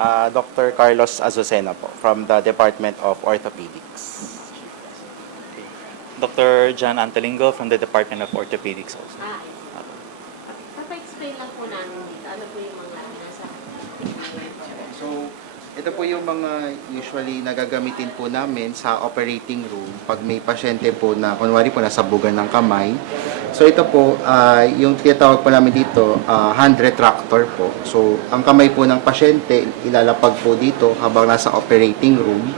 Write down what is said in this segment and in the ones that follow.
Uh, Dr. Carlos Azucena po from the Department of Orthopedics. Dr. John Antelingo from the Department of Orthopedics also. Ah, Papa-explain lang po namin dito. Ano po yung mga nasa So, ito po yung mga usually nagagamitin po namin sa operating room pag may pasyente po na, kunwari po nasa bugan ng kamay. So, ito po, ah, yung tinatawag po namin dito, ah, hand retractor po. So, ang kamay po ng pasyente, ilalapag po dito habang nasa operating room.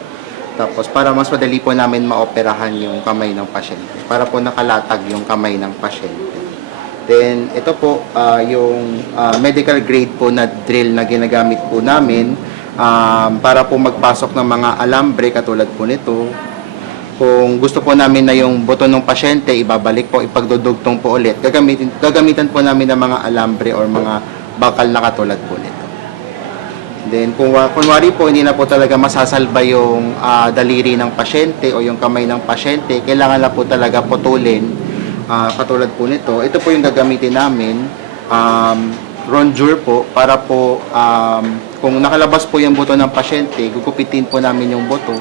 Tapos, para mas madali po namin maoperahan yung kamay ng pasyente. Para po nakalatag yung kamay ng pasyente. Then, ito po, ah, yung ah, medical grade po na drill na ginagamit po namin um, para po magpasok ng mga alambre katulad po nito. Kung gusto po namin na yung buto ng pasyente, ibabalik po, ipagdudugtong po ulit. Gagamitin, gagamitan po namin ng mga alambre or mga bakal na katulad po nito. Then, kung wa- kunwari po, hindi na po talaga masasalba yung ah, daliri ng pasyente o yung kamay ng pasyente, kailangan na po talaga putulin, ah, katulad po nito. Ito po yung gagamitin namin, um, rondure po, para po, um, kung nakalabas po yung buto ng pasyente, gugupitin po namin yung buto,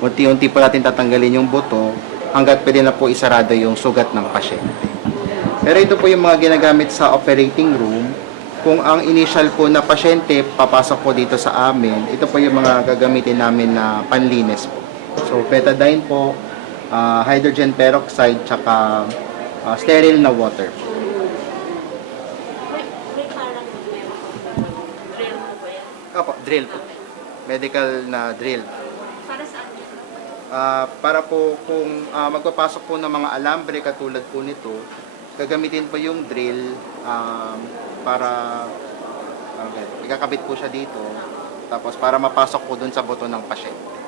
unti-unti po natin tatanggalin yung buto, hanggat pwede na po isarado yung sugat ng pasyente. Pero ito po yung mga ginagamit sa operating room. Kung ang initial po na pasyente papasok po dito sa amin, ito po yung mga gagamitin namin na panlinis po. So, betadine po, ah, hydrogen peroxide, tsaka ah, sterile na water po. May, may parang meron po. Drill mo ba yan? Opo, drill po. Medical na drill. Para saan yun? Ah, para po kung ah, magpapasok po ng mga alambre katulad po nito, gagamitin po yung drill um, para okay, ikakabit po siya dito tapos para mapasok po dun sa buto ng pasyente.